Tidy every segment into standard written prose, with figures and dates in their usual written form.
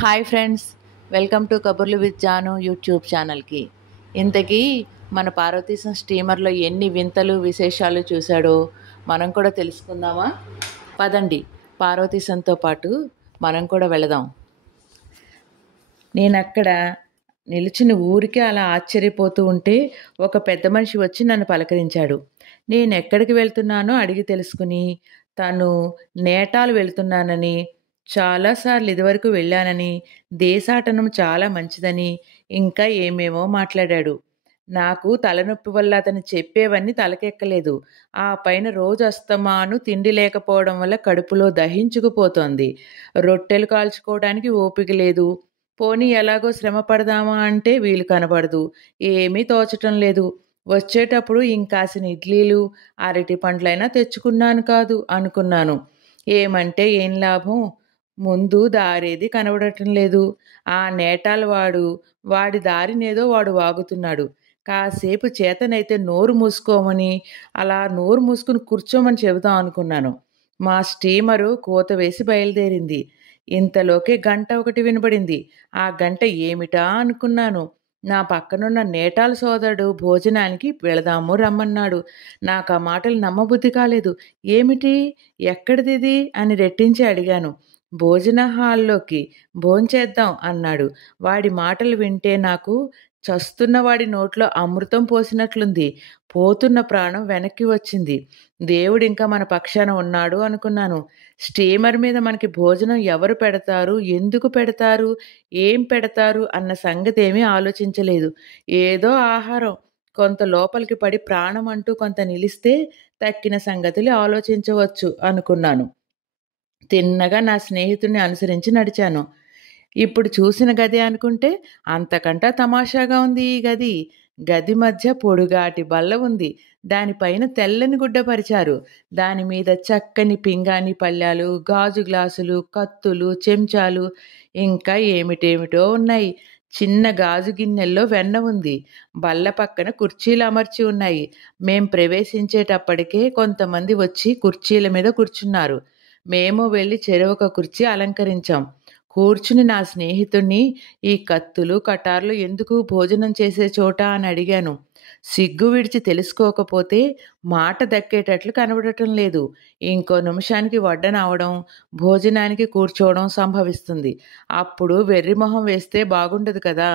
Hi friends, welcome to కబుర్లు with Janu YouTube ఛానల్కి. ఇంతకీ మన పార్వతీశం స్టీమర్లో ఎన్ని వింతలు విశేషాలు చూశాడో మనం కూడా తెలుసుకుందామా? పదండి, పార్వతీశంతో పాటు మనం కూడా వెళదాం. నేను అక్కడ నిలిచిన ఊరికే అలా ఆశ్చర్యపోతూ ఉంటే ఒక పెద్ద మనిషి వచ్చి నన్ను పలకరించాడు. నేను ఎక్కడికి వెళ్తున్నానో అడిగి తెలుసుకుని, తను నేటాలు వెళ్తున్నానని, చాలాసార్లు ఇదివరకు వెళ్ళానని, దేశాటనం చాలా మంచిదని, ఇంకా ఏమేమో మాట్లాడాడు. నాకు తలనొప్పి వల్ల అతను చెప్పేవన్నీ తలకెక్కలేదు. ఆ పైన రోజు అస్తమాను తిండి లేకపోవడం వల్ల కడుపులో దహించుకుపోతోంది. రొట్టెలు కాల్చుకోవడానికి ఓపిక లేదు. పోనీ ఎలాగో శ్రమ పడదామా అంటే వీలు కనబడదు. ఏమీ తోచటం లేదు. వచ్చేటప్పుడు ఇంకాసిన ఇడ్లీలు, అరటి పండ్లైనా తెచ్చుకున్నాను కాదు అనుకున్నాను. ఏమంటే ఏం లాభం? ముందు దారేది కనబడటం లేదు. ఆ నేటాల వాడి దారినేదో వాడు వాగుతున్నాడు. కాసేపు చేతనైతే నోరు మూసుకోమని, అలా నోరు మూసుకుని కూర్చోమని చెబుదాం అనుకున్నాను. మా స్టీమరు కూత వేసి బయలుదేరింది. ఇంతలోకే గంట ఒకటి వినబడింది. ఆ గంట ఏమిటా అనుకున్నాను. నా పక్కనున్న నేటాల సోదరుడు భోజనానికి వెళదాము రమ్మన్నాడు. నాకు ఆ మాటలు నమ్మబుద్ధి కాలేదు. ఏమిటి? ఎక్కడిదిది అని రెట్టించి అడిగాను. భోజన హాల్లోకి, భోంచేద్దాం అన్నాడు. వాడి మాటలు వింటే నాకు చస్తున్న వాడి నోట్లో అమృతం పోసినట్లుంది. పోతున్న ప్రాణం వెనక్కి వచ్చింది. దేవుడింకా మన పక్షాన ఉన్నాడు అనుకున్నాను. స్టీమర్ మీద మనకి భోజనం ఎవరు పెడతారు, ఎందుకు పెడతారు, ఏం పెడతారు అన్న సంగతేమీ ఆలోచించలేదు. ఏదో ఆహారం కొంత లోపలికి పడి ప్రాణం అంటూ కొంత నిలిస్తే తక్కిన సంగతులు ఆలోచించవచ్చు అనుకున్నాను. తిన్నగా నా స్నేహితుడిని అనుసరించి నడిచాను. ఇప్పుడు చూసిన గది అనుకుంటే అంతకంటా తమాషాగా ఉంది ఈ గది. గది మధ్య పొడుగాటి బల్ల ఉంది. దానిపైన తెల్లని గుడ్డ పరిచారు. దాని మీద చక్కని పింగాణి పళ్ళాలు, గాజు గ్లాసులు, కత్తులు, చెంచాలు, ఇంకా ఏమిటేమిటో ఉన్నాయి. చిన్న గాజు గిన్నెల్లో వెన్న ఉంది. బల్ల పక్కన కుర్చీలు అమర్చి ఉన్నాయి. మేం ప్రవేశించేటప్పటికే కొంతమంది వచ్చి కుర్చీల మీద కూర్చున్నారు. మేము వెళ్ళి చెరొక కుర్చీ అలంకరించాం. కూర్చుని నా స్నేహితుణ్ణి, ఈ కత్తులు కటార్లు ఎందుకు భోజనం చేసే చోట అని అడిగాను. సిగ్గు విడిచి తెలుసుకోకపోతే మాట దక్కేటట్లు కనబడటం లేదు. ఇంకో నిమిషానికి వడ్డన అవడం, భోజనానికి కూర్చోవడం సంభవిస్తుంది. అప్పుడు వెర్రిమొహం వేస్తే బాగుండదు కదా.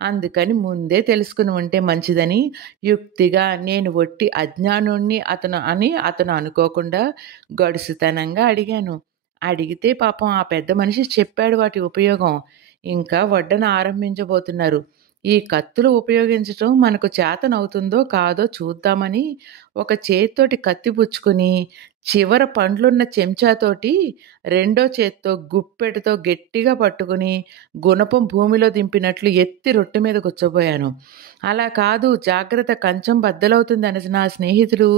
అందుకని ముందే తెలుసుకుని ఉంటే మంచిదని యుక్తిగా, నేను ఒట్టి అజ్ఞానుణ్ణి అతను అనుకోకుండా గడుసుతనంగా అడిగాను. అడిగితే పాపం ఆ పెద్ద మనిషి చెప్పాడు వాటి ఉపయోగం. ఇంకా వడ్డన ఆరంభించబోతున్నారు. ఈ కత్తులు ఉపయోగించటం మనకు చేతనవుతుందో కాదో చూద్దామని ఒక చేత్తోటి కత్తి పుచ్చుకుని, చివర పండ్లున్న చెంచాతోటి రెండో చేత్తో గుప్పెటితో గట్టిగా పట్టుకుని గుణపం భూమిలో దింపినట్లు ఎత్తి రొట్టె మీద కూర్చోబోయాను. అలా కాదు, జాగ్రత్త, కంచం బద్దలవుతుందని నా స్నేహితుడు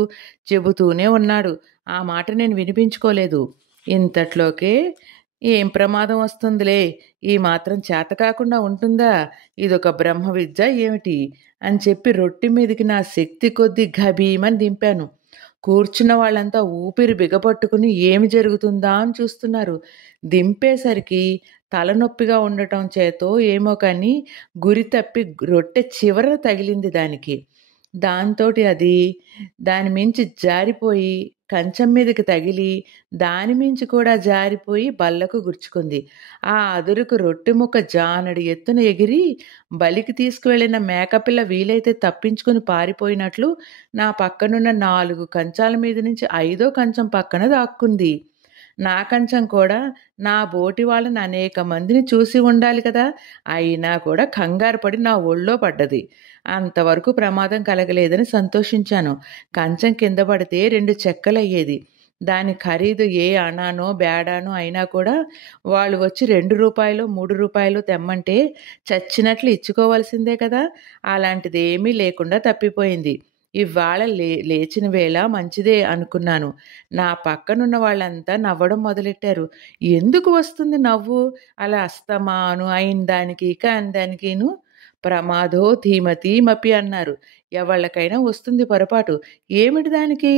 చెబుతూనే ఉన్నాడు. ఆ మాట నేను వినిపించుకోలేదు. ఇంతట్లోకే ఏం ప్రమాదం వస్తుందిలే, ఈ మాత్రం చేత కాకుండా ఉంటుందా, ఇదొక బ్రహ్మ విద్య ఏమిటి అని చెప్పి రొట్టె మీదకి నా శక్తి కొద్దీ గభీమని దింపాను. కూర్చున్న వాళ్ళంతా ఊపిరి బిగపట్టుకుని ఏమి జరుగుతుందా అని చూస్తున్నారు. దింపేసరికి తలనొప్పిగా ఉండటం చేతో ఏమో కానీ గురి తప్పి రొట్టె చివర తగిలింది దానికి. దాంతోటి అది దాని మించి జారిపోయి కంచం మీదకి తగిలి, దాని మించి కూడా జారిపోయి బల్లకు గుచ్చుకుంది. ఆ అదురుకు రొట్టె ముక్క జానడి ఎత్తున ఎగిరి బలికి తీసుకువెళ్ళిన మేకపిల్ల వీలైతే తప్పించుకుని పారిపోయినట్లు నా పక్కనున్న 4 కంచాల మీద నుంచి 5వ కంచం పక్కన దాక్కుంది. నా కంచం కూడా నా బోటి వాళ్ళని అనేక మందిని చూసి ఉండాలి కదా. అయినా కూడా కంగారు పడి నా ఒళ్ళో పడ్డది. అంతవరకు ప్రమాదం కలగలేదని సంతోషించాను. కంచం కింద పడితే 2 చెక్కలయ్యేది. దాని ఖరీదు ఏ అణానో బేడానో అయినా కూడా వాళ్ళు వచ్చి రూ. 2 రూ. 3 తెమ్మంటే చచ్చినట్లు ఇచ్చుకోవాల్సిందే కదా. అలాంటిది ఏమీ లేకుండా తప్పిపోయింది. ఇవాళ లేచిన వేళ మంచిదే అనుకున్నాను. నా పక్కనున్న వాళ్ళంతా నవ్వడం మొదలెట్టారు. ఎందుకు వస్తుంది నవ్వు అలా అస్తమాను? అయిన దానికి కాని దానికిను. ప్రమాదో ధీమతి మపి అన్నారు. ఎవళ్ళకైనా వస్తుంది పొరపాటు. ఏమిటి దానికి?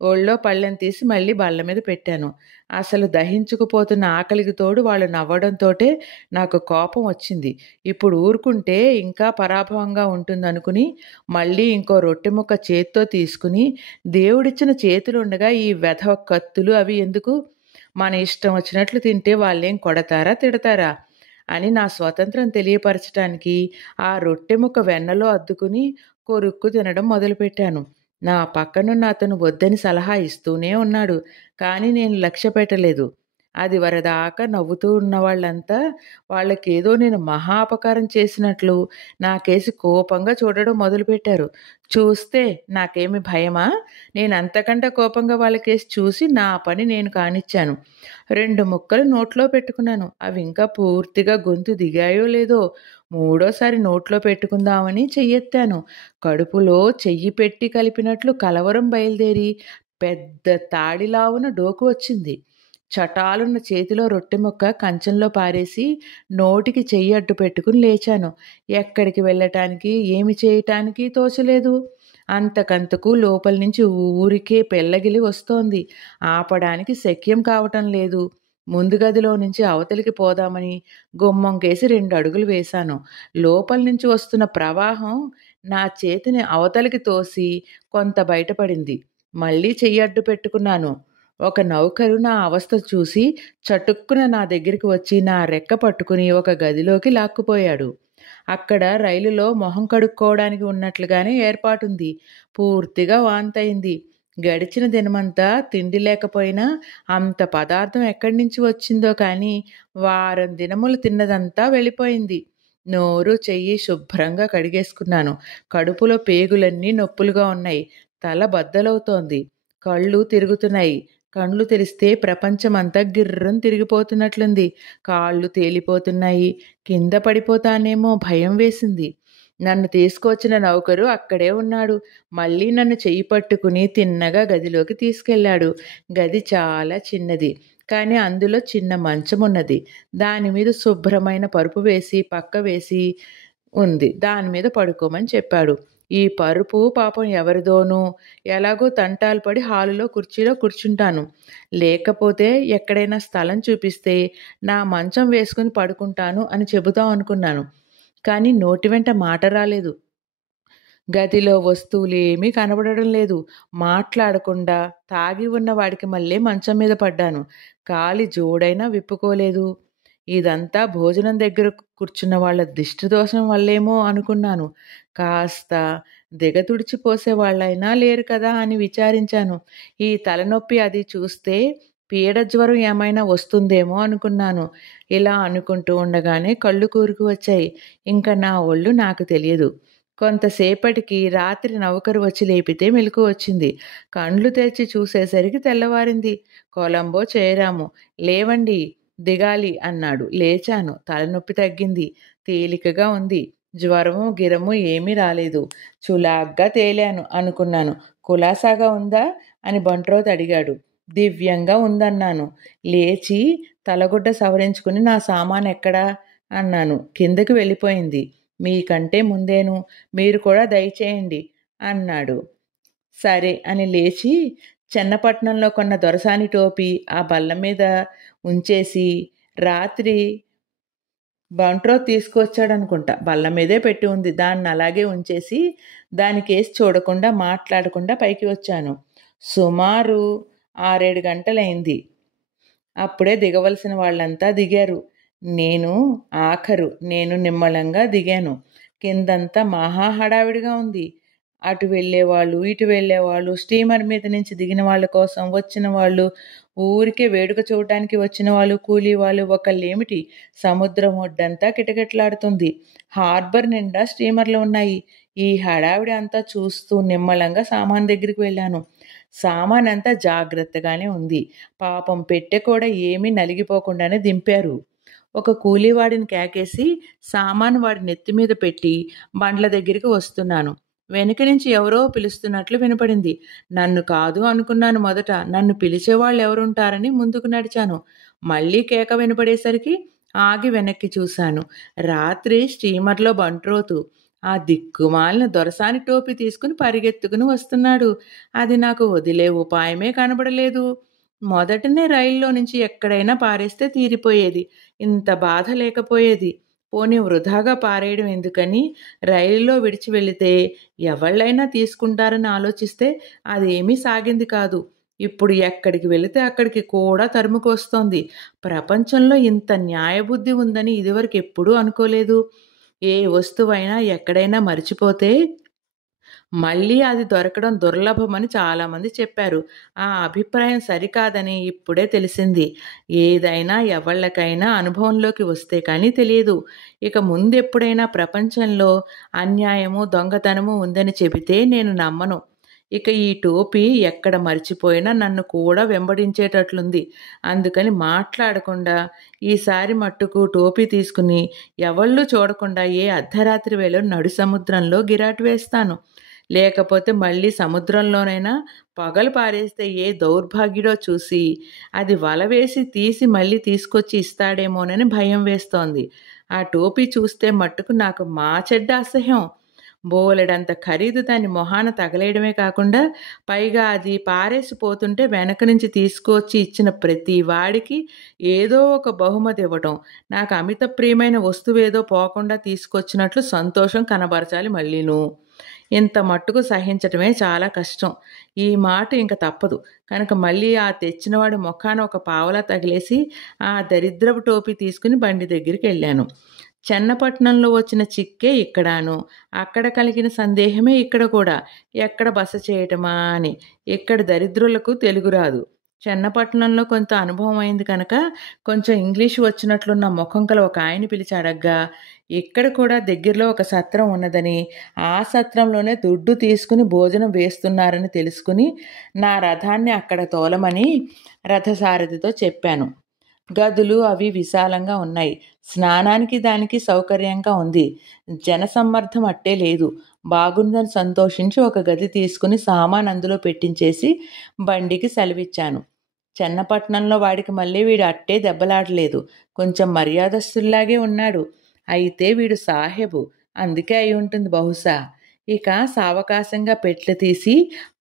ఒళ్ళో పళ్ళెం తీసి మళ్ళీ బల్ల మీద పెట్టాను. అసలు దహించుకుపోతున్న ఆకలికి తోడు వాళ్ళు నవ్వడంతోటే నాకు కోపం వచ్చింది. ఇప్పుడు ఊరుకుంటే ఇంకా పరాభవంగా ఉంటుందనుకుని మళ్ళీ ఇంకో రొట్టె ముక్క చేత్తో తీసుకుని, దేవుడిచ్చిన చేతులుండగా ఈ వెధవ కత్తులు అవి ఎందుకు? మన ఇష్టం వచ్చినట్లు తింటే వాళ్ళేం కొడతారా? తిడతారా? అని నా స్వతంత్రం తెలియపరచటానికి ఆ రొట్టె ముక్క వెన్నలో అద్దుకుని కొరుక్కు తినడం మొదలుపెట్టాను. నా పక్కనున్న అతను వద్దని సలహా ఇస్తూనే ఉన్నాడు. కానీ నేను లక్ష్య పెట్టలేదు. అది వరదాకా నవ్వుతూ ఉన్నవాళ్ళంతా వాళ్ళకేదో నేను మహా అపకారం చేసినట్లు నాకేసి కోపంగా చూడడం మొదలుపెట్టారు. చూస్తే నాకేమి భయమా? నేను అంతకంటే కోపంగా వాళ్ళకేసి చూసి నా పని నేను కానిచ్చాను. 2 ముక్కలు నోట్లో పెట్టుకున్నాను. అవి ఇంకా పూర్తిగా గొంతు దిగాయో లేదో మూడోసారి నోట్లో పెట్టుకుందామని చెయ్యెత్తాను. కడుపులో చెయ్యి పెట్టి కలిపినట్లు కలవరం బయలుదేరి పెద్ద తాడిలావున డోకు వచ్చింది. చటాలున్న చేతిలో రొట్టె ముక్క కంచంలో పారేసి నోటికి చెయ్యి అడ్డు పెట్టుకుని లేచాను. ఎక్కడికి వెళ్ళటానికి, ఏమి చేయటానికి తోచలేదు. అంతకంతకు లోపల నుంచి ఊరికే పెళ్ళగిలి వస్తోంది. ఆపడానికి శక్యం కావటం లేదు. ముందు గదిలో నుంచి అవతలికి పోదామని గుమ్మంకేసి 2 అడుగులు వేశాను. లోపల నుంచి వస్తున్న ప్రవాహం నా చేతిని అవతలికి తోసి కొంత బయటపడింది. మళ్ళీ చెయ్యి అడ్డు పెట్టుకున్నాను. ఒక నౌకరు నా అవస్థ చూసి చటుక్కున నా దగ్గరికి వచ్చి నా రెక్క పట్టుకుని ఒక గదిలోకి లాక్కుపోయాడు. అక్కడ రైలులో మొహం కడుక్కోవడానికి ఉన్నట్లుగానే ఏర్పాటుంది. పూర్తిగా వాంతయింది. గడిచిన దినమంతా తిండి లేకపోయినా అంత పదార్థం ఎక్కడి నుంచి వచ్చిందో కానీ వారం దినములు తిన్నదంతా వెళ్ళిపోయింది. నోరు చెయ్యి శుభ్రంగా కడిగేసుకున్నాను. కడుపులో పేగులన్నీ నొప్పులుగా ఉన్నాయి. తల బద్దలవుతోంది. కళ్ళు తిరుగుతున్నాయి. కండ్లు తెరిస్తే ప్రపంచమంతా గిర్రున తిరిగిపోతున్నట్లుంది. కాళ్ళు తేలిపోతున్నాయి. కింద పడిపోతానేమో భయం వేసింది. నన్ను తీసుకొచ్చిన నౌకరు అక్కడే ఉన్నాడు. మళ్ళీ నన్ను చెయ్యి పట్టుకుని తిన్నగా గదిలోకి తీసుకెళ్ళాడు. గది చాలా చిన్నది. కానీ అందులో చిన్న మంచం ఉన్నది. దాని మీద శుభ్రమైన పరుపు వేసి పక్క వేసి ఉంది. దాని మీద పడుకోమని చెప్పాడు. ఈ పరుపు పాపం ఎవరిదోనూ. ఎలాగో తంటాలు పడి హాలులో కుర్చీలో కూర్చుంటాను. లేకపోతే ఎక్కడైనా స్థలం చూపిస్తే నా మంచం వేసుకుని పడుకుంటాను అని చెబుదాం అనుకున్నాను. కానీ నోటి వెంట మాట రాలేదు. గదిలో వస్తువులేమీ కనబడడం లేదు. మాట్లాడకుండా తాగి ఉన్న వాడికి మళ్ళీ మంచం మీద పడ్డాను. కాలి జోడైనా విప్పుకోలేదు. ఇదంతా భోజనం దగ్గర కూర్చున్న వాళ్ళ దిష్టిదోషం వల్లేమో అనుకున్నాను. కాస్త దిగతుడిచి వాళ్ళైనా లేరు కదా అని విచారించాను. ఈ తలనొప్పి అది చూస్తే పీడ జ్వరం ఏమైనా వస్తుందేమో అనుకున్నాను. ఇలా అనుకుంటూ ఉండగానే కళ్ళు కూరుకు వచ్చాయి. ఇంకా నా ఒళ్ళు నాకు తెలియదు. కొంతసేపటికి రాత్రి నౌకరు వచ్చి లేపితే మెలకు వచ్చింది. కండ్లు తెరిచి చూసేసరికి తెల్లవారింది. కొలంబో చేరాము. లేవండి, దిగాలి అన్నాడు. లేచాను. తలనొప్పి తగ్గింది. తేలికగా ఉంది. జ్వరము గిరము ఏమీ రాలేదు. చులాగ్గా తేలాను అనుకున్నాను. కులాసాగా ఉందా అని బంట్రోత్ అడిగాడు. దివ్యంగా ఉందన్నాను. లేచి తలగుడ్డ సవరించుకుని నా సామాను ఎక్కడా అన్నాను. కిందకి వెళ్ళిపోయింది. మీకంటే ముందేను, మీరు కూడా దయచేయండి అన్నాడు. సరే అని లేచి చెన్నపట్నంలో కొన్న దొరసాని టోపీ ఆ బల్ల మీద ఉంచేసి రాత్రి బంట్రోత్ తీసుకొచ్చాడనుకుంటా. బల్ల మీదే పెట్టి ఉంది. దాన్ని అలాగే ఉంచేసి దానికేసి చూడకుండా మాట్లాడకుండా పైకి వచ్చాను. సుమారు 6-7 గంటలైంది. అప్పుడే దిగవలసిన వాళ్ళంతా దిగారు. నేను నిమ్మళంగా దిగాను. కిందంతా మహా హడావిడిగా ఉంది. అటు వెళ్ళేవాళ్ళు, ఇటు వెళ్ళేవాళ్ళు, స్టీమర్ మీద నుంచి దిగిన వాళ్ళ కోసం వచ్చిన వాళ్ళు, ఊరికే వేడుక చూడటానికి వచ్చిన వాళ్ళు, కూలీ వాళ్ళు, ఒకళ్ళేమిటి సముద్రం ఒడ్డంతా కిటకిటలాడుతుంది. హార్బర్ నిండా స్టీమర్లు ఉన్నాయి. ఈ హడావిడి అంతా చూస్తూ నిమ్మళంగా సామాన్ దగ్గరికి వెళ్ళాను. సామాన్ అంతా జాగ్రత్తగానే ఉంది. పాపం పెట్టె కూడా ఏమీ నలిగిపోకుండానే దింపారు. ఒక కూలీవాడిని కేకేసి సామాను వాడి నెత్తి మీద పెట్టి బండ్ల దగ్గరికి వస్తున్నాను. వెనుక నుంచి ఎవరో పిలుస్తున్నట్లు వినపడింది. నన్ను కాదు అనుకున్నాను మొదట. నన్ను పిలిచేవాళ్ళు ఎవరుంటారని ముందుకు నడిచాను. మళ్ళీ కేక వినపడేసరికి ఆగి వెనక్కి చూశాను. రాత్రి స్టీమర్లో బంట్రోతు. ఆ దిక్కుమాలిన దొరసాని టోపీ తీసుకుని పరిగెత్తుకుని వస్తున్నాడు. అది నాకు వదిలే ఉపాయమే కనబడలేదు. మొదటనే రైల్లో నుంచి ఎక్కడైనా పారేస్తే తీరిపోయేది. ఇంత బాధ లేకపోయేది. పోనీ వృధాగా పారేయడం ఎందుకని రైలులో విడిచి వెళితే ఎవళ్ళైనా తీసుకుంటారని ఆలోచిస్తే అదేమీ సాగింది కాదు. ఇప్పుడు ఎక్కడికి వెళితే అక్కడికి కూడా తరుముకొస్తోంది. ప్రపంచంలో ఇంత న్యాయబుద్ధి ఉందని ఇదివరకు ఎప్పుడూ అనుకోలేదు. ఏ వస్తువైనా ఎక్కడైనా మరిచిపోతే మళ్ళీ అది దొరకడం దుర్లభమని చాలామంది చెప్పారు. ఆ అభిప్రాయం సరికాదని ఇప్పుడే తెలిసింది. ఏదైనా ఎవళ్ళకైనా అనుభవంలోకి వస్తే కానీ తెలియదు. ఇక ముందెప్పుడైనా ప్రపంచంలో అన్యాయము, దొంగతనము ఉందని చెబితే నేను నమ్మను. ఇక ఈ టోపీ ఎక్కడ మర్చిపోయినా నన్ను కూడా వెంబడించేటట్లుంది. అందుకని మాట్లాడకుండా ఈసారి మట్టుకు టోపీ తీసుకుని ఎవళ్ళూ చూడకుండా ఏ అర్ధరాత్రి వేళ నడు సముద్రంలో గిరాటు వేస్తాను. లేకపోతే మళ్ళీ సముద్రంలోనైనా పగలు పారేస్తే ఏ దౌర్భాగ్యుడో చూసి అది వల వేసి తీసి మళ్ళీ తీసుకొచ్చి ఇస్తాడేమోనని భయం వేస్తోంది. ఆ టోపీ చూస్తే మట్టుకు నాకు మా చెడ్డ అసహ్యం. బోలెడంత ఖరీదు దాని మొహాన తగలేయడమే కాకుండా పైగా అది పారేసిపోతుంటే వెనక నుంచి తీసుకొచ్చి ఇచ్చిన ప్రతి వాడికి ఏదో ఒక బహుమతి ఇవ్వటం. నాకు అమిత ప్రియమైన వస్తువేదో పోకుండా తీసుకొచ్చినట్లు సంతోషం కనబరచాలి మళ్ళీను. ఇంత మట్టుకు సహించటమే చాలా కష్టం. ఈ మాట ఇంక తప్పదు కనుక మళ్ళీ ఆ తెచ్చినవాడి మొఖాన ఒక పావలా తగిలేసి ఆ దరిద్రపు టోపీ తీసుకుని బండి దగ్గరికి వెళ్ళాను. చెన్నపట్నంలో వచ్చిన చిక్కే ఇక్కడాను. అక్కడ కలిగిన సందేహమే ఇక్కడ కూడా. ఎక్కడ బస చేయటమా అని. ఇక్కడ దరిద్రులకు తెలుగు రాదు. చెన్నపట్నంలో కొంత అనుభవం అయింది కనుక కొంచెం ఇంగ్లీషు వచ్చినట్లున్న ముఖం కల ఒక ఆయన పిలిచి అడగ్గా ఇక్కడ కూడా దగ్గరలో ఒక సత్రం ఉన్నదని, ఆ సత్రంలోనే దుడ్డు తీసుకుని భోజనం వేస్తున్నారని తెలుసుకుని నా రథాన్ని అక్కడ తోలమని రథసారథితో చెప్పాను. గదులు అవి విశాలంగా ఉన్నాయి. స్నానానికి దానికి సౌకర్యంగా ఉంది. జనసమ్మర్దం అట్టే లేదు. బాగుందని సంతోషించి ఒక గది తీసుకుని సామాన్ అందులో పెట్టించేసి బండికి సెలవిచ్చాను. చెన్నపట్నంలో వాడికి మళ్ళీ వీడు అట్టే దెబ్బలాడలేదు. కొంచెం మర్యాదస్తుల్లాగే ఉన్నాడు. అయితే వీడు సాహెబు, అందుకే అయి ఉంటుంది బహుశా. ఇక సావకాశంగా పెట్లు తీసి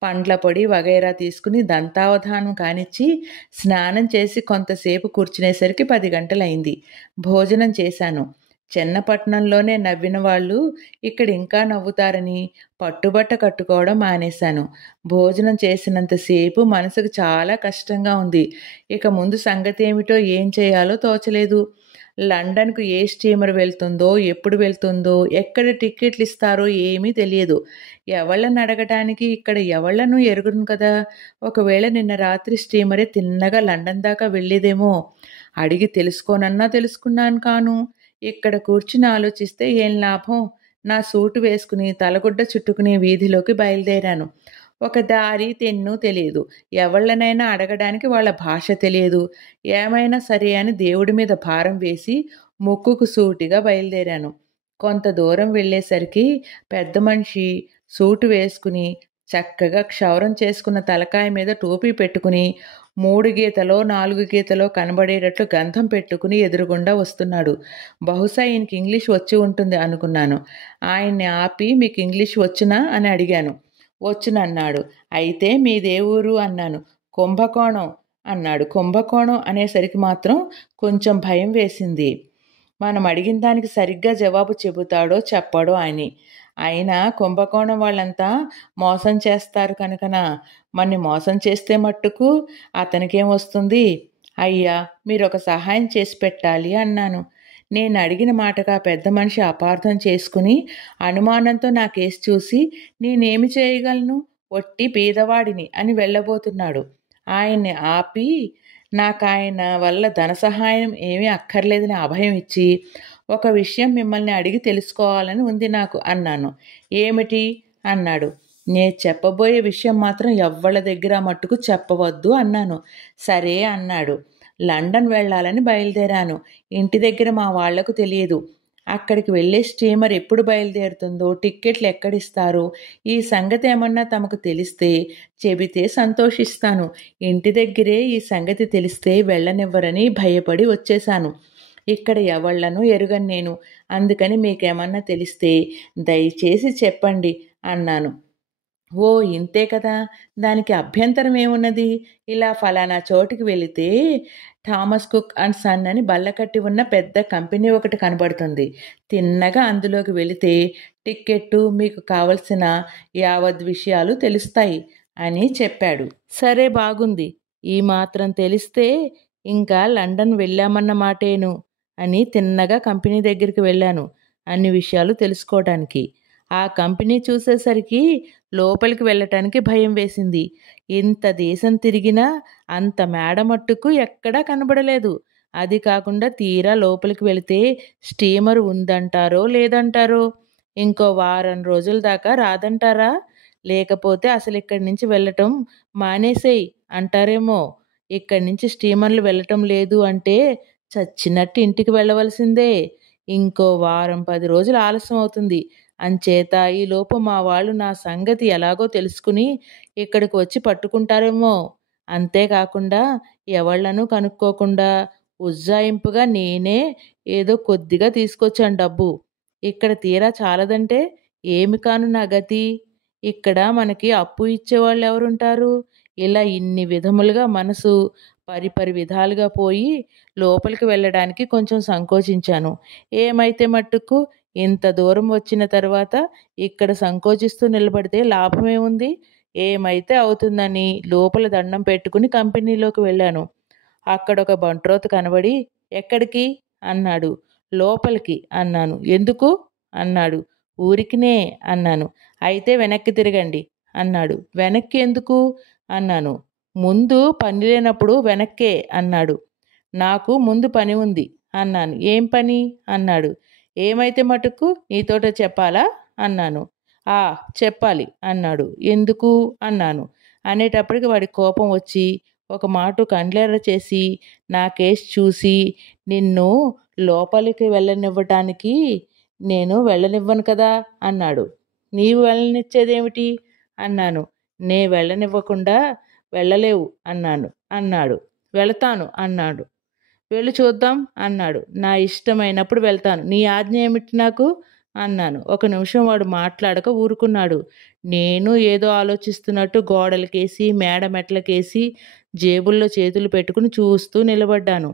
పండ్ల పొడి వగైరా తీసుకుని దంతావధానం కానిచ్చి స్నానం చేసి కొంతసేపు కూర్చునేసరికి 10 గంటలైంది. భోజనం చేశాను. చెన్నపట్నంలోనే నవ్విన వాళ్ళు ఇక్కడ ఇంకా నవ్వుతారని పట్టుబట్ట కట్టుకోవడం మానేశాను. భోజనం చేసినంతసేపు మనసుకు చాలా కష్టంగా ఉంది. ఇక ముందు సంగతి ఏమిటో ఏం చేయాలో తోచలేదు. లండన్కు ఏ స్టీమర్ వెళ్తుందో, ఎప్పుడు వెళ్తుందో, ఎక్కడ టిక్కెట్లు ఇస్తారో ఏమీ తెలియదు. ఎవళ్ళని అడగటానికి ఇక్కడ ఎవళ్ళను ఎరుగును కదా. ఒకవేళ నిన్న రాత్రి స్టీమరే తిన్నగా లండన్ దాకా వెళ్ళేదేమో. అడిగి తెలుసుకోనన్నా తెలుసుకున్నాను కాను. ఇక్కడ కూర్చుని ఆలోచిస్తే ఏం లాభం. నా సూటు వేసుకుని తలగుడ్డ చుట్టుకుని వీధిలోకి బయలుదేరాను. ఒక దారి తెన్ను తెలియదు. ఎవళ్ళనైనా అడగడానికి వాళ్ళ భాష తెలియదు. ఏమైనా సరే అని దేవుడి మీద భారం వేసి ముక్కుకు సూటిగా బయలుదేరాను. కొంత దూరం వెళ్ళేసరికి పెద్ద మనిషి సూటు వేసుకుని చక్కగా క్షౌరం చేసుకున్న తలకాయ మీద టోపీ పెట్టుకుని 3 గీతలో 4 గీతలో కనబడేటట్లు గంధం పెట్టుకుని ఎదురుగుండా వస్తున్నాడు. బహుశా ఈయనకి ఇంగ్లీష్ వచ్చి ఉంటుంది అనుకున్నాను. ఆయన్ని ఆపి మీకు ఇంగ్లీష్ వచ్చునా అని అడిగాను. వచ్చునన్నాడు. అయితే మీదే ఊరు అన్నాను. కుంభకోణం అన్నాడు. కుంభకోణం అనేసరికి మాత్రం కొంచెం భయం వేసింది. మనం అడిగిన దానికి సరిగ్గా జవాబు చెబుతాడో చెప్పాడో అని. అయినా కుంభకోణం వాళ్ళంతా మోసం చేస్తారు కనుకనా. మన్ని మోసం చేస్తే మట్టుకు అతనికేం వస్తుంది. అయ్యా మీరొక సహాయం చేసి పెట్టాలి అన్నాను. నేను అడిగిన మాటగా పెద్ద మనిషి అపార్థం చేసుకుని అనుమానంతో నా కేసు చూసి నేనేమి చేయగలను, ఒట్టి బీదవాడిని అని వెళ్ళబోతున్నాడు. ఆయన్ని ఆపి నాకాయన వల్ల ధన సహాయం ఏమీ అక్కర్లేదని అభయం ఇచ్చి ఒక విషయం మిమ్మల్ని అడిగి తెలుసుకోవాలని ఉంది నాకు అన్నాను. ఏమిటి అన్నాడు. నేను చెప్పబోయే విషయం మాత్రం ఎవ్వళ్ళ దగ్గర మట్టుకు చెప్పవద్దు అన్నాను. సరే అన్నాడు. లండన్ వెళ్ళాలని బయలుదేరాను. ఇంటి దగ్గర మా వాళ్లకు తెలియదు. అక్కడికి వెళ్ళే స్టీమర్ ఎప్పుడు బయలుదేరుతుందో, టిక్కెట్లు ఎక్కడిస్తారో ఈ సంగతి ఏమన్నా తమకు తెలిస్తే చెబితే సంతోషిస్తాను. ఇంటి దగ్గరే ఈ సంగతి తెలిస్తే వెళ్ళనివ్వరని భయపడి వచ్చేశాను. ఇక్కడ ఎవళ్ళనూ ఎరుగను నేను. అందుకని మీకేమన్నా తెలిస్తే దయచేసి చెప్పండి అన్నాను. ఓ ఇంతే కదా! దానికి అభ్యంతరం ఏమున్నది? ఇలా ఫలానా చోటికి వెళితే థామస్ కుక్ అండ్ సన్ అని బల్లకట్టి ఉన్న పెద్ద కంపెనీ ఒకటి కనబడుతుంది. తిన్నగా అందులోకి వెళితే టిక్కెట్టు మీకు కావలసిన యావత్ విషయాలు తెలుస్తాయి అని చెప్పాడు. సరే బాగుంది. ఈ మాత్రం తెలిస్తే ఇంకా లండన్ వెళ్ళామన్న మాటేను అని తిన్నగా కంపెనీ దగ్గరికి వెళ్ళాను అన్ని విషయాలు తెలుసుకోవడానికి. ఆ కంపెనీ చూసేసరికి లోపలికి వెళ్ళటానికి భయం వేసింది. ఇంత దేశం తిరిగినా అంత మేడ మట్టుకు ఎక్కడా కనబడలేదు. అది కాకుండా తీరా లోపలికి వెళితే స్టీమర్ ఉందంటారో లేదంటారో, ఇంకో వారం రోజుల దాకా రాదంటారా, లేకపోతే అసలు ఇక్కడి నుంచి వెళ్ళటం మానేసేయ్ అంటారేమో. ఇక్కడి నుంచి స్టీమర్లు వెళ్ళటం లేదు అంటే చచ్చినట్టు ఇంటికి వెళ్ళవలసిందే. ఇంకో వారం 10 రోజులు ఆలస్యం అవుతుంది. అంచేత ఈలోపు మా వాళ్ళు నా సంగతి ఎలాగో తెలుసుకుని ఇక్కడికి వచ్చి పట్టుకుంటారేమో. అంతేకాకుండా ఎవళ్ళనూ కనుక్కోకుండా ఉజ్జాయింపుగా నేనే ఏదో కొద్దిగా తీసుకొచ్చాను డబ్బు. ఇక్కడ తీరా చాలదంటే ఏమి కాను నా గతి? ఇక్కడ మనకి అప్పు ఇచ్చేవాళ్ళు ఎవరుంటారు? ఇలా ఇన్ని విధములుగా మనసు పరిపరి విధాలుగా పోయి లోపలికి వెళ్ళడానికి కొంచెం సంకోచించాను. ఏమైతే మట్టుకు ఇంత దూరం వచ్చిన తర్వాత ఇక్కడ సంకోచిస్తూ నిలబడితే లాభమేముంది? ఏమైతే అవుతుందని లోపల దండం పెట్టుకుని కంపెనీలోకి వెళ్ళాను. అక్కడొక బంట్రోతు కనబడి ఎక్కడికి అన్నాడు. లోపలికి అన్నాను. ఎందుకు అన్నాడు. ఊరికినే అన్నాను. అయితే వెనక్కి తిరగండి అన్నాడు. వెనక్కి ఎందుకు అన్నాను. ముందు పని లేనప్పుడు వెనక్కే అన్నాడు. నాకు ముందు పని ఉంది అన్నాను. ఏం పని అన్నాడు. ఏమైతే మటుకు నీతోట చెప్పాలా అన్నాను. ఆ చెప్పాలి అన్నాడు. ఎందుకు అన్నాను. అనేటప్పటికి వాడి కోపం వచ్చి ఒక మాట కండ్లెర్ర చేసి నా కేసు చూసి నిన్ను లోపలికి వెళ్ళనివ్వటానికి నేను వెళ్ళనివ్వను కదా అన్నాడు. నీవు వెళ్ళనిచ్చేదేమిటి అన్నాను. నే వెళ్ళనివ్వకుండా వెళ్ళలేవు అన్నాడు. వెళతాను అన్నాడు. వెళ్ళి చూద్దాం అన్నాడు. నా ఇష్టమైనప్పుడు వెళ్తాను. నీ ఆజ్ఞ ఏమిటి నాకు అన్నాను. ఒక నిమిషం వాడు మాట్లాడక ఊరుకున్నాడు. నేను ఏదో ఆలోచిస్తున్నట్టు గోడలకేసి మేడ మెట్లకేసి జేబుల్లో చేతులు పెట్టుకుని చూస్తూ నిలబడ్డాను.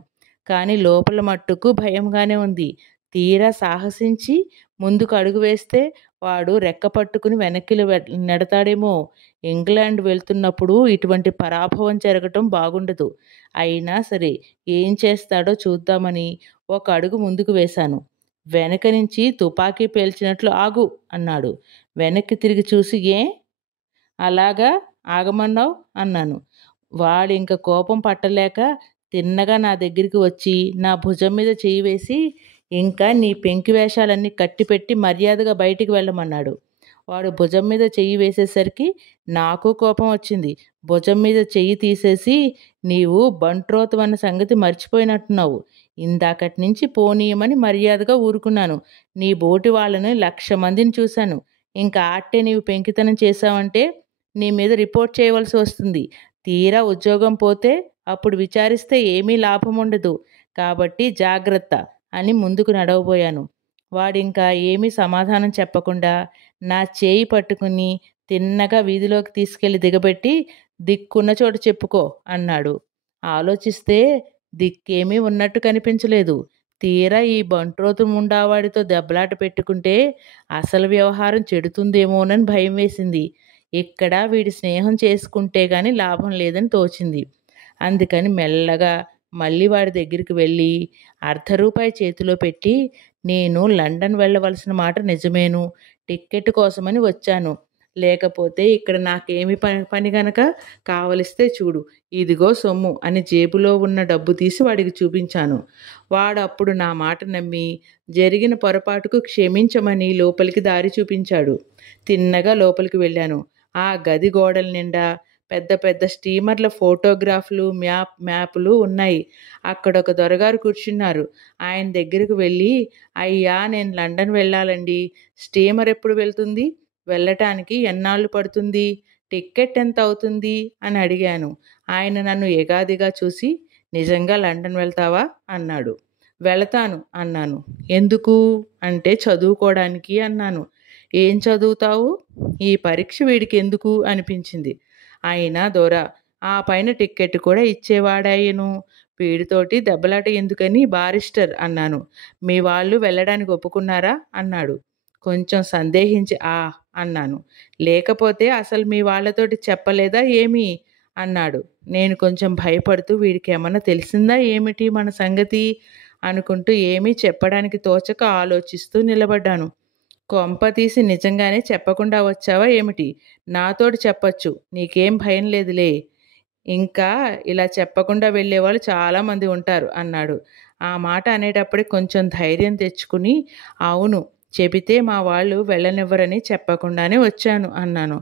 కానీ లోపల మట్టుకు భయంగానే ఉంది. తీరా సాహసించి ముందుకు అడుగు వేస్తే వాడు రెక్క పట్టుకుని వెనక్కి నెడతాడేమో. ఇంగ్లాండ్ వెళ్తున్నప్పుడు ఇటువంటి పరాభవం జరగటం బాగుండదు. అయినా సరే ఏం చేస్తాడో చూద్దామని ఒక అడుగు ముందుకు వేశాను. వెనక నుంచి తుపాకీ పేల్చినట్లు ఆగు అన్నాడు. వెనక్కి తిరిగి చూసి ఏ అలాగా ఆగమన్నావు అన్నాను. వాడింక కోపం పట్టలేక తిన్నగా నా దగ్గరికి వచ్చి నా భుజం మీద చెయ్యి వేసి ఇంకా నీ పెంకి వేషాలన్నీ కట్టిపెట్టి మర్యాదగా బయటికి వెళ్ళమన్నాడు. వాడు భుజం మీద చెయ్యి వేసేసరికి నాకు కోపం వచ్చింది. భుజం మీద చెయ్యి తీసేసి నీవు బంట్రోతు అన్న సంగతి మర్చిపోయినట్టున్నావు. ఇందాకటి నుంచి పోనీయమని మర్యాదగా ఊరుకున్నాను. నీ బోటి వాళ్ళని 1,00,000 మందిని చూశాను. ఇంకా ఆట్టే నీవు పెంకితనం చేశావంటే నీ మీద రిపోర్ట్ చేయవలసి వస్తుంది. తీరా ఉద్యోగం పోతే అప్పుడు విచారిస్తే ఏమీ లాభం ఉండదు. కాబట్టి జాగ్రత్త అని ముందుకు నడవబోయాను. వాడింకా ఏమీ సమాధానం చెప్పకుండా నా చేయి పట్టుకుని తిన్నగా వీధిలోకి తీసుకెళ్లి దిగబెట్టి దిక్కున్న చోటు చెప్పుకో అన్నాడు. ఆలోచిస్తే దిక్కేమీ ఉన్నట్టు కనిపించలేదు. తీరా ఈ బంట్రోతు ముండావాడితో దెబ్బలాట పెట్టుకుంటే అసలు వ్యవహారం చెడుతుందేమోనని భయం వేసింది. ఇక్కడ వీడి స్నేహం చేసుకుంటే గాని లాభం లేదని తోచింది. అందుకని మెల్లగా మళ్ళీ వాడి దగ్గరికి వెళ్ళి ₹1/2 చేతిలో పెట్టి నేను లండన్ వెళ్ళవలసిన మాట నిజమేను, టిక్కెట్ కోసమని వచ్చాను. లేకపోతే ఇక్కడ నాకేమి పని గనక కావలిస్తే చూడు, ఇదిగో సొమ్ము అని జేబులో ఉన్న డబ్బు తీసి వాడికి చూపించాను. వాడు అప్పుడు నా మాట నమ్మి జరిగిన పొరపాటుకు క్షమించమని లోపలికి దారి చూపించాడు. తిన్నగా లోపలికి వెళ్ళాను. ఆ గది గోడల నిండా పెద్ద పెద్ద స్టీమర్ల ఫోటోగ్రాఫ్లు మ్యాపులు ఉన్నాయి. అక్కడొక దొరగారు కూర్చున్నారు. ఆయన దగ్గరకు వెళ్ళి అయ్యా నేను లండన్ వెళ్ళాలండి. స్టీమర్ ఎప్పుడు వెళ్తుంది? వెళ్ళటానికి ఎన్నాళ్ళు పడుతుంది? టిక్కెట్ ఎంత అవుతుంది అని అడిగాను. ఆయన నన్ను ఎగాదిగా చూసి నిజంగా లండన్ వెళ్తావా అన్నాడు. వెళతాను అన్నాను. ఎందుకు అంటే చదువుకోవడానికి అన్నాను. ఏం చదువుతావు? ఈ పరీక్ష వీడికి ఎందుకు అనిపించింది. అయినా దొర ఆ పైన టిక్కెట్ కూడా ఇచ్చేవాడాయెను. వీడితోటి దెబ్బలాట ఎందుకని బారిస్టర్ అన్నాను. మీ వాళ్ళు వెళ్ళడానికి ఒప్పుకున్నారా అన్నాడు. కొంచెం సందేహించి అన్నాను. లేకపోతే అసలు మీ వాళ్ళతోటి చెప్పలేదా ఏమి అన్నాడు. నేను కొంచెం భయపడుతూ వీడికేమన్నా తెలిసిందా ఏమిటి మన సంగతి అనుకుంటూ ఏమీ చెప్పడానికి తోచక ఆలోచిస్తూ నిలబడ్డాను. కొంప తీసి నిజంగానే చెప్పకుండా వచ్చావా ఏమిటి? నాతోటి చెప్పొచ్చు. నీకేం భయం లేదులే. ఇంకా ఇలా చెప్పకుండా వెళ్ళేవాళ్ళు చాలామంది ఉంటారు అన్నాడు. ఆ మాట అనేటప్పుడే కొంచెం ధైర్యం తెచ్చుకుని అవును చెబితే మా వాళ్ళు వెళ్ళనివ్వరని చెప్పకుండానే వచ్చాను అన్నాను.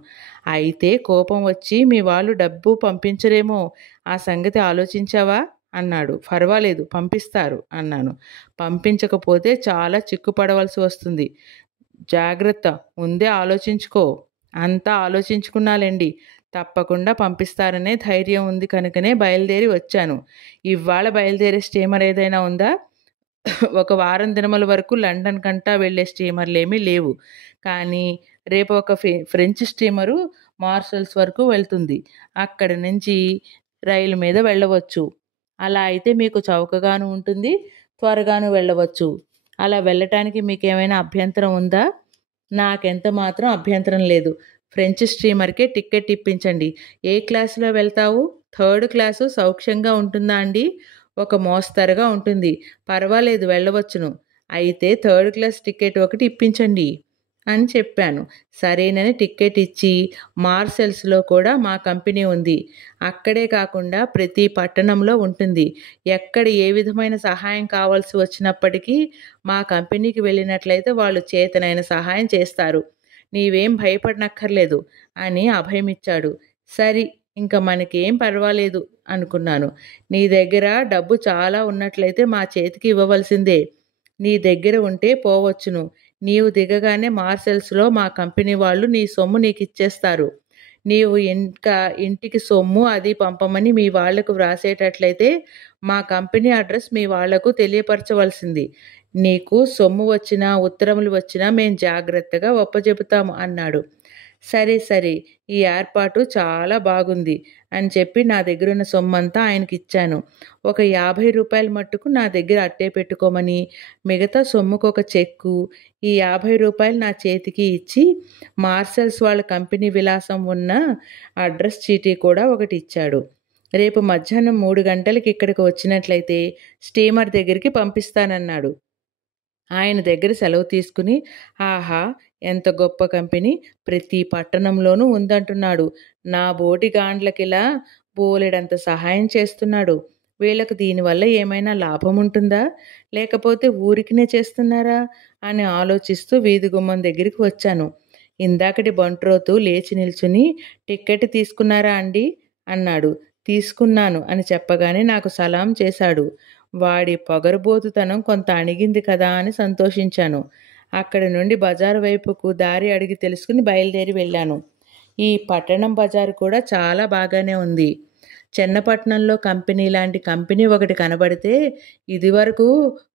అయితే కోపం వచ్చి మీ వాళ్ళు డబ్బు పంపించరేమో ఆ సంగతి ఆలోచించావా అన్నాడు. పర్వాలేదు పంపిస్తారు అన్నాను. పంపించకపోతే చాలా చిక్కుపడవలసి వస్తుంది. జాగ్రత్త ముందే ఆలోచించుకో. అంతా ఆలోచించుకున్నాలేండి. తప్పకుండా పంపిస్తారనే ధైర్యం ఉంది కనుకనే బయలుదేరి వచ్చాను. ఇవాళ బయలుదేరే స్టీమర్ ఏదైనా ఉందా? ఒక వారం దినముల వరకు లండన్ కంటా వెళ్ళే స్టీమర్లేమీ లేవు. కానీ రేపు ఒక ఫ్రెంచ్ స్టీమరు మార్సెల్స్ వరకు వెళ్తుంది. అక్కడి నుంచి రైలు మీద వెళ్ళవచ్చు. అలా అయితే మీకు చౌకగాను ఉంటుంది, త్వరగాను వెళ్ళవచ్చు. అలా వెళ్ళటానికి మీకేమైనా అభ్యంతరం ఉందా? నాకెంత మాత్రం అభ్యంతరం లేదు. ఫ్రెంచ్ స్టీమర్కే టిక్కెట్ ఇప్పించండి. ఏ క్లాసులో వెళ్తావు? థర్డ్ క్లాసు సౌఖ్యంగా ఉంటుందా అండి? ఒక మోస్తరుగా ఉంటుంది. పర్వాలేదు వెళ్ళవచ్చును. అయితే థర్డ్ క్లాస్ టికెట్ ఒకటి ఇప్పించండి అని చెప్పాను. సరేనని టిక్కెట్ ఇచ్చి మార్సెల్స్లో కూడా మా కంపెనీ ఉంది. అక్కడే కాకుండా ప్రతి పట్టణంలో ఉంటుంది. ఎక్కడ ఏ విధమైన సహాయం కావాల్సి వచ్చినప్పటికీ మా కంపెనీకి వెళ్ళినట్లయితే వాళ్ళు చేతనైన సహాయం చేస్తారు. నీవేం భయపడనక్కర్లేదు అని అభయమిచ్చాడు. సరి ఇంక మనకేం పర్వాలేదు అనుకున్నాను. నీ దగ్గర డబ్బు చాలా ఉన్నట్లయితే మా చేతికి ఇవ్వవలసిందే. నీ దగ్గర ఉంటే పోవచ్చును. నీవు దిగగానే మార్సెల్స్లో మా కంపెనీ వాళ్ళు నీ సొమ్ము నీకు ఇచ్చేస్తారు. నీవు ఇంకా ఇంటికి సొమ్ము అది పంపమని మీ వాళ్లకు వ్రాసేటట్లయితే మా కంపెనీ అడ్రస్ మీ వాళ్లకు తెలియపరచవలసింది. నీకు సొమ్ము వచ్చినా ఉత్తరములు వచ్చినా మేం జాగ్రత్తగా ఒప్పజెపుతాము అన్నాడు. సరే సరే ఈ ఏర్పాటు చాలా బాగుంది అని చెప్పి నా దగ్గరున్న సొమ్మంతా ఆయనకి ఇచ్చాను. ఒక 50 రూపాయల మట్టుకు నా దగ్గర అట్టే పెట్టుకోమని, మిగతా సొమ్ముకు ఒక చెక్కు, ఈ 50 రూపాయలు నా చేతికి ఇచ్చి మార్సెల్స్ వాళ్ళ కంపెనీ విలాసం ఉన్న అడ్రస్ చీటీ కూడా ఒకటి ఇచ్చాడు. రేపు మధ్యాహ్నం 3 గంటలకి ఇక్కడికి వచ్చినట్లయితే స్టీమర్ దగ్గరికి పంపిస్తానన్నాడు. ఆయన దగ్గర సెలవు తీసుకుని ఆహా ఎంత గొప్ప కంపెనీ ప్రతి పట్టణంలోనూ ఉందంటున్నాడు. నా బోటి గాండ్లకిలా బోలెడంత సహాయం చేస్తున్నాడు. వీళ్ళకు దీనివల్ల ఏమైనా లాభం ఉంటుందా లేకపోతే ఊరికినే చేస్తున్నారా అని ఆలోచిస్తూ వీధి గుమ్మం దగ్గరికి వచ్చాను. ఇందాకటి బంట్రోతు లేచి నిల్చుని టిక్కెట్ తీసుకున్నారా అండి అన్నాడు. తీసుకున్నాను అని చెప్పగానే నాకు సలాం చేశాడు. వాడి పొగరుబోతుతనం కొంత అణిగింది కదా అని సంతోషించాను. అక్కడి నుండి బజారు వైపుకు దారి అడిగి తెలుసుకుని బయలుదేరి వెళ్ళాను. ఈ పట్టణం బజారు కూడా చాలా బాగానే ఉంది. చెన్నపట్నంలో కంపెనీ లాంటి కంపెనీ ఒకటి కనబడితే ఇదివరకు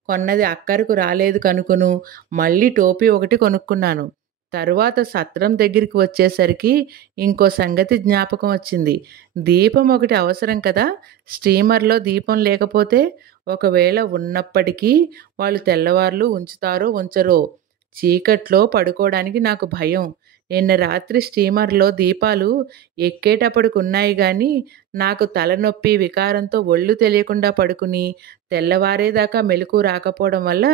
కొన్నది అక్కరకు రాలేదు కనుకొను మళ్ళీ టోపీ ఒకటి కొనుక్కున్నాను. తరువాత సత్రం దగ్గరికి వచ్చేసరికి ఇంకో సంగతి జ్ఞాపకం వచ్చింది. దీపం ఒకటి అవసరం కదా. స్టీమర్లో దీపం లేకపోతే ఒకవేళ ఉన్నప్పటికీ వాళ్ళు తెల్లవార్లు ఉంచుతారో ఉంచరో. చీకట్లో పడుకోవడానికి నాకు భయం. నిన్న రాత్రి స్టీమర్లో దీపాలు ఎక్కేటప్పటికి ఉన్నాయి కానీ నాకు తలనొప్పి వికారంతో ఒళ్ళు తెలియకుండా పడుకుని తెల్లవారేదాకా మెలకు రాకపోవడం వల్ల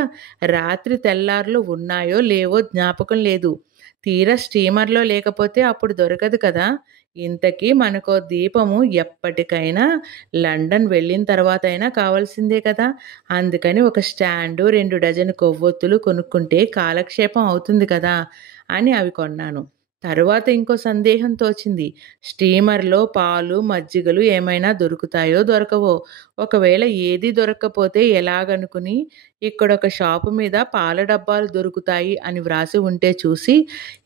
రాత్రి తెల్లార్లు ఉన్నాయో లేవో జ్ఞాపకం లేదు. తీరా స్టీమర్లో లేకపోతే అప్పుడు దొరకదు కదా. ఇంతకీ మనకో దీపము ఎప్పటికైనా లండన్ వెళ్ళిన తర్వాత అయినా కావాల్సిందే కదా. అందుకని ఒక స్టాండు 2 డజను కొవ్వొత్తులు కొనుక్కుంటే కాలక్షేపం అవుతుంది కదా అని అవి కొన్నాను. తరువాత ఇంకో సందేహం తోచింది. స్టీమర్లో పాలు మజ్జిగలు ఏమైనా దొరుకుతాయో దొరకవో. ఒకవేళ ఏదీ దొరక్కపోతే ఎలాగనుకుని ఇక్కడొక షాపు మీద పాల డబ్బాలు దొరుకుతాయి అని వ్రాసి ఉంటే చూసి,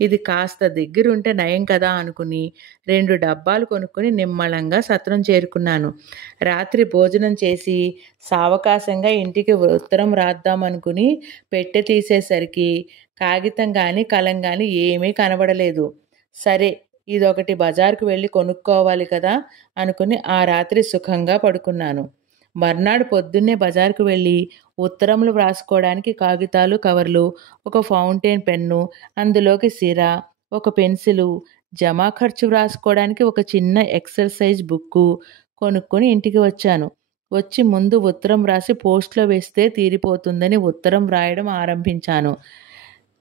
ఇది కాస్త దగ్గరుంటే నయం కదా అనుకుని 2 డబ్బాలు కొనుక్కొని నిమ్మళంగా సత్రం చేరుకున్నాను. రాత్రి భోజనం చేసి సావకాశంగా ఇంటికి ఉత్తరం రాద్దామనుకుని పెట్టె తీసేసరికి కాగితం గానీ, కలం గానీ ఏమీ కనబడలేదు. సరే, ఇదొకటి బజారుకు వెళ్ళి కొనుక్కోవాలి కదా అనుకుని ఆ రాత్రి సుఖంగా పడుకున్నాను. మర్నాడు పొద్దున్నే బజారుకు వెళ్ళి ఉత్తరములు వ్రాసుకోవడానికి కాగితాలు, కవర్లు, ఒక ఫౌంటైన్ పెన్ను, అందులోకి సిరా, ఒక పెన్సిలు, జమా ఖర్చు వ్రాసుకోవడానికి ఒక చిన్న ఎక్సర్సైజ్ బుక్కు కొనుక్కొని ఇంటికి వచ్చాను. వచ్చి ముందు ఉత్తరం వ్రాసి పోస్ట్లో వేస్తే తీరిపోతుందని ఉత్తరం వ్రాయడం ఆరంభించాను.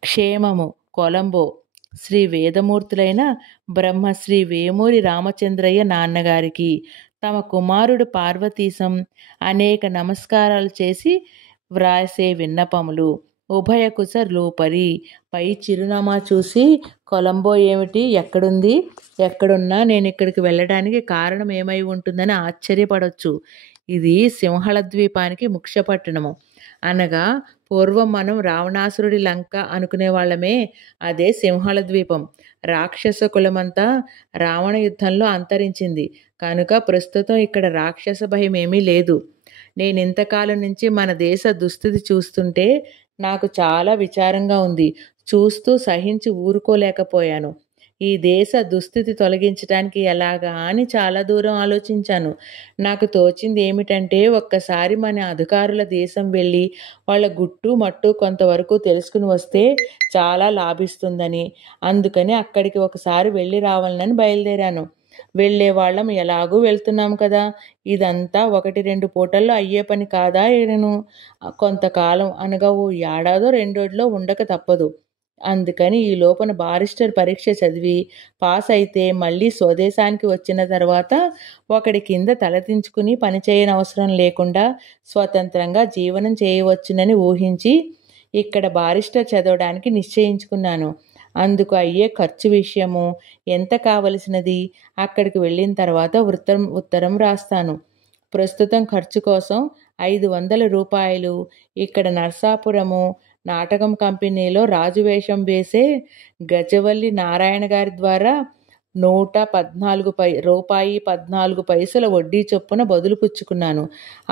క్షేమము, కొలంబో. శ్రీ వేదమూర్తులైన బ్రహ్మశ్రీ వేమూరి రామచంద్రయ్య నాన్నగారికి తమ కుమారుడు పార్వతీశం అనేక నమస్కారాలు చేసి వ్రాసే విన్నపములు. ఉభయకుశ రూపరి. పై చిరునామా చూసి కొలంబో ఏమిటి, ఎక్కడుంది, ఎక్కడున్నా నేను ఇక్కడికి వెళ్ళడానికి కారణం ఏమై ఉంటుందని ఆశ్చర్యపడొచ్చు. ఇది సింహళ ద్వీపానికి ముఖ్య పట్టణము. అనగా పూర్వం మనం రావణాసురుడి లంక అనుకునేవాళ్ళమే, అదే సింహళ ద్వీపం. రాక్షస కులమంతా రావణ యుద్ధంలో అంతరించింది కనుక ప్రస్తుతం ఇక్కడ రాక్షస భయం ఏమీ లేదు. నేనింతకాలం నుంచి మన దేశ దుస్థితి చూస్తుంటే నాకు చాలా విచారంగా ఉంది. చూస్తూ సహించి ఊరుకోలేకపోయాను. ఈ దేశ దుస్థితి తొలగించడానికి ఎలాగా అని చాలా దూరం ఆలోచించాను. నాకు తోచింది ఏమిటంటే ఒక్కసారి మన అధికారుల దేశం వెళ్ళి వాళ్ళ గుట్టు మట్టు కొంతవరకు తెలుసుకుని వస్తే చాలా లాభిస్తుందని. అందుకని అక్కడికి ఒకసారి వెళ్ళి రావాలని బయలుదేరాను. వెళ్ళే వాళ్ళం ఎలాగూ వెళ్తున్నాం కదా, ఇదంతా 1-2 పూటల్లో అయ్యే పని కాదా నేను కొంతకాలం అనగా ఓ ఏడాదో 2 ఉండక తప్పదు. అందుకని ఈ లోపల బారిస్టర్ పరీక్ష చదివి పాస్ అయితే మళ్ళీ స్వదేశానికి వచ్చిన తర్వాత ఒకడి కింద తలదించుకుని పని చేయనవసరం లేకుండా స్వతంత్రంగా జీవనం చేయవచ్చునని ఊహించి ఇక్కడ బారిస్టర్ చదవడానికి నిశ్చయించుకున్నాను. అందుకు అయ్యే ఖర్చు విషయము, ఎంత కావలసినది, అక్కడికి వెళ్ళిన తర్వాత ఉత్తరం రాస్తాను. ప్రస్తుతం ఖర్చు కోసం 500 రూపాయలు ఇక్కడ నర్సాపురము నాటకం కంపెనీలో రాజువేషం వేసే గజవల్లి నారాయణ గారి ద్వారా ₹114 వడ్డీ చొప్పున బదులు పుచ్చుకున్నాను.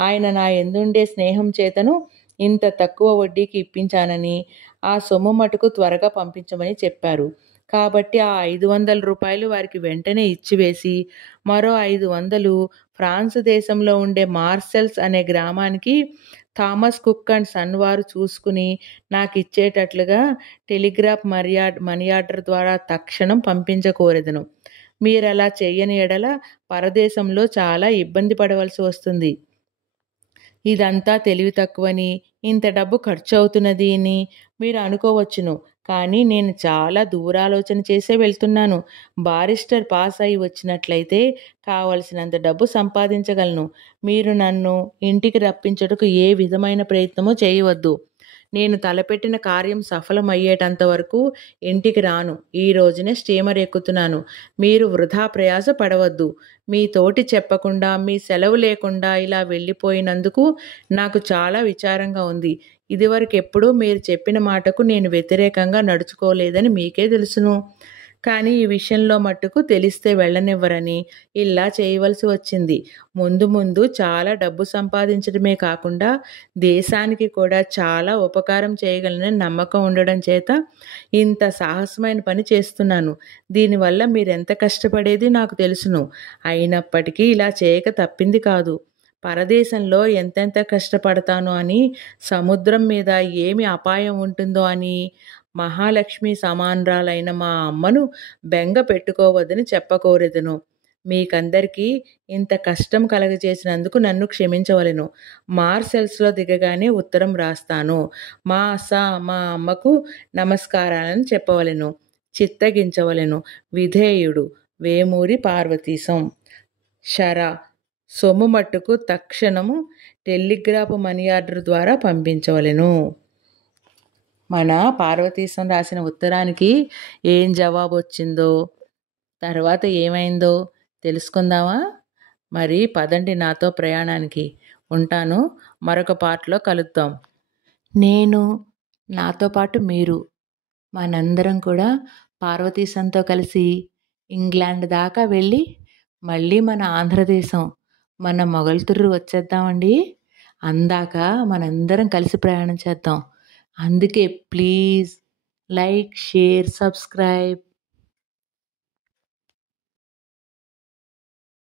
ఆయన నా ఎందుండే స్నేహం చేతను ఇంత తక్కువ వడ్డీకి ఇప్పించానని, ఆ సొమ్ము మటుకు త్వరగా పంపించమని చెప్పారు. కాబట్టి ఆ ₹500 వారికి వెంటనే ఇచ్చివేసి మరో 500 ఫ్రాన్స్ దేశంలో ఉండే మార్సెల్స్ అనే గ్రామానికి థామస్ కుక్ అండ్ సన్ వారు చూసుకుని నాకు ఇచ్చేటట్లుగా టెలిగ్రాఫ్ మనీ ఆర్డర్ ద్వారా తక్షణం పంపించకోరెదను. మీరలా చెయ్యని ఎడల పరదేశంలో చాలా ఇబ్బంది పడవలసి వస్తుంది. ఇదంతా తెలివి తక్కువని, ఇంత డబ్బు ఖర్చు అవుతున్నది అని మీరు అనుకోవచ్చును. కానీ నేను చాలా దూరాలోచన చేసే వెళ్తున్నాను. బారిస్టర్ పాస్ అయి వచ్చినట్లయితే కావలసినంత డబ్బు సంపాదించగలను. మీరు నన్ను ఇంటికి రప్పించుటకు ఏ విధమైన ప్రయత్నమూ చేయవద్దు. నేను తలపెట్టిన కార్యం సఫలమయ్యేటంత వరకు ఇంటికి రాను. ఈ రోజునే స్టీమర్ ఎక్కుతున్నాను. మీరు వృధా ప్రయాస పడవద్దు. మీ తోటి చెప్పకుండా, మీ సెలవు లేకుండా ఇలా వెళ్ళిపోయినందుకు నాకు చాలా విచారంగా ఉంది. ఇదివరకెప్పుడూ మీరు చెప్పిన మాటకు నేను వ్యతిరేకంగా నడుచుకోలేదని మీకే తెలుసును. కానీ ఈ విషయంలో మట్టుకు తెలిస్తే వెళ్ళనివ్వరని ఇలా చేయవలసి వచ్చింది. ముందు ముందు చాలా డబ్బు సంపాదించడమే కాకుండా దేశానికి కూడా చాలా ఉపకారం చేయగలనని నమ్మకం ఉండడం చేత ఇంత సాహసమైన పని చేస్తున్నాను. దీనివల్ల మీరెంత కష్టపడేది నాకు తెలుసును. అయినప్పటికీ ఇలా చేయక తప్పింది కాదు. పరదేశంలో ఎంతెంత కష్టపడతానో అని, సముద్రం మీద ఏమి అపాయం ఉంటుందో అని, మహాలక్ష్మి సమానురాలైన మా అమ్మను బెంగ పెట్టుకోవద్దని చెప్పకోరెదను. మీకందరికీ ఇంత కష్టం కలగజేసినందుకు నన్ను క్షమించవలెను. మార్సెల్స్లో దిగగానే ఉత్తరం రాస్తాను. మా అమ్మకు నమస్కారాలను చెప్పవలెను. చిత్తగించవలెను. విధేయుడు వేమూరి పార్వతీశం. షరా. సొమ్ము మట్టుకు తక్షణము టెలిగ్రాఫ్ మనీ ఆర్డర్ ద్వారా పంపించవలెను. మన పార్వతీశం రాసిన ఉత్తరానికి ఏం జవాబు వచ్చిందో, తర్వాత ఏమైందో తెలుసుకుందామా? మరి పదండి నాతో ప్రయాణానికి. ఉంటాను. మరొక పార్ట్‌లో కలుద్దాం. నేను, నాతో పాటు మీరు మనందరం కూడా పార్వతీశంతో కలిసి ఇంగ్లాండ్ దాకా వెళ్ళి మళ్ళీ మన ఆంధ్రదేశం, మన మొగల్తూరు వచ్చేద్దామండి. అందాక మనందరం కలిసి ప్రయాణం చేద్దాం. అందుకే ప్లీజ్ లైక్, షేర్, సబ్స్క్రైబ్.